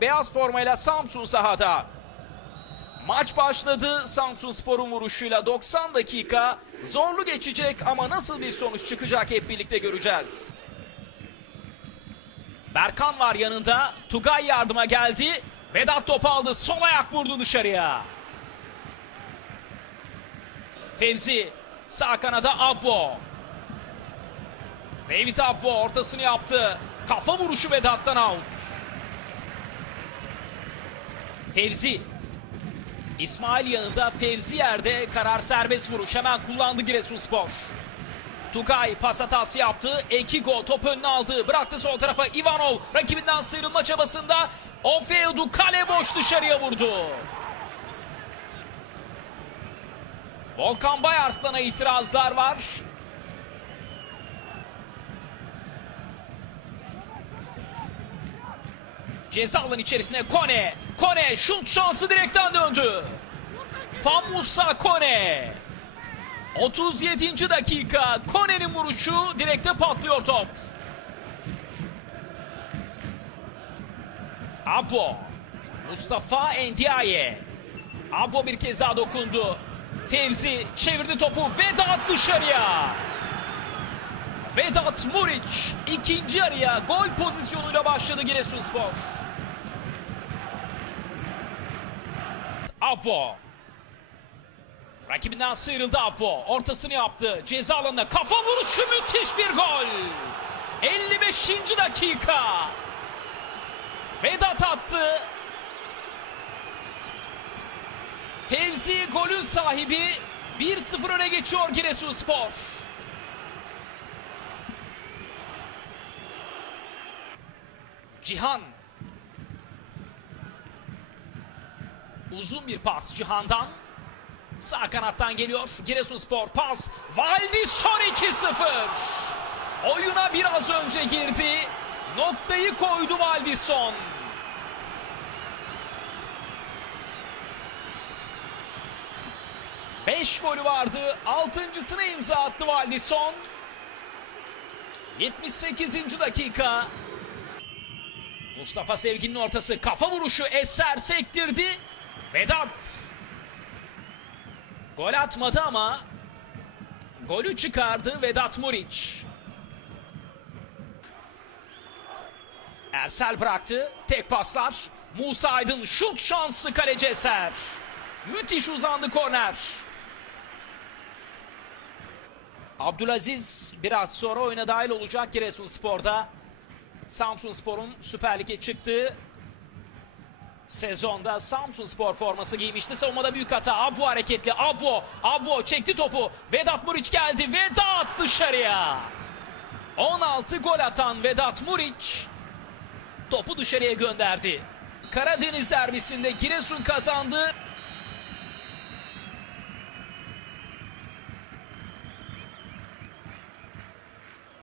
beyaz formayla Samsun sahada. Maç başladı. Samsun Spor'un vuruşuyla 90 dakika zorlu geçecek ama nasıl bir sonuç çıkacak hep birlikte göreceğiz. Berkan var yanında. Tugay yardıma geldi. Vedat top aldı. Sol ayak vurdu dışarıya. Fevzi sağ kanada Abbo. David Abbo ortasını yaptı. Kafa vuruşu Vedat'tan out. Fevzi. İsmail yanında Fevzi yerde karar serbest vuruş hemen kullandı Giresunspor. Tugay pas hatası yaptı. Ekigo top önüne aldı. Bıraktı sol tarafa Ivanov rakibinden sıyrılma çabasında. Ofeodu kale boş dışarıya vurdu. Volkan Bayarslan'a itirazlar var. Ceza alan içerisine Kone. Kone şut şansı direkten döndü. Famusa Kone. 37. dakika Kone'nin vuruşu direkte patlıyor top. Abo. Mustafa Endiaye. Abo bir kez daha dokundu. Fevzi çevirdi topu. Vedat dışarıya. Vedat Muriç ikinci yarıya gol pozisyonuyla başladı Giresunspor. Abo. Rakibinden sıyrıldı Apo. Ortasını yaptı. Ceza alanına kafa vuruşu müthiş bir gol. 55. dakika. Vedat attı. Fevzi golün sahibi 1-0 öne geçiyor Giresunspor. Cihan. Uzun bir pas Cihan'dan. Sağ kanattan geliyor. Giresunspor pas. Valdison 2-0. Oyuna biraz önce girdi. Noktayı koydu Valdison. Beş golü vardı. Altıncısına imza attı Valdison. 78. dakika. Mustafa Sevgin'in ortası kafa vuruşu Eser sektirdi. Vedat Gol atmadı ama golü çıkardı Vedat Muriç. Ersel bıraktı. Tek paslar. Musa Aydın şut şansı kaleci Eser. Müthiş uzandı korner. Abdülaziz biraz sonra oyuna dahil olacak Giresunspor'da. Samsunspor'un Süper Lig'e çıktığı sezonda Samsun Spor forması giymişti. Savunmada büyük hata. Abu hareketli. Abu. Abu çekti topu. Vedat Muriç geldi. Vedat dışarıya. 16 gol atan Vedat Muriç topu dışarıya gönderdi. Karadeniz derbisinde Giresun kazandı.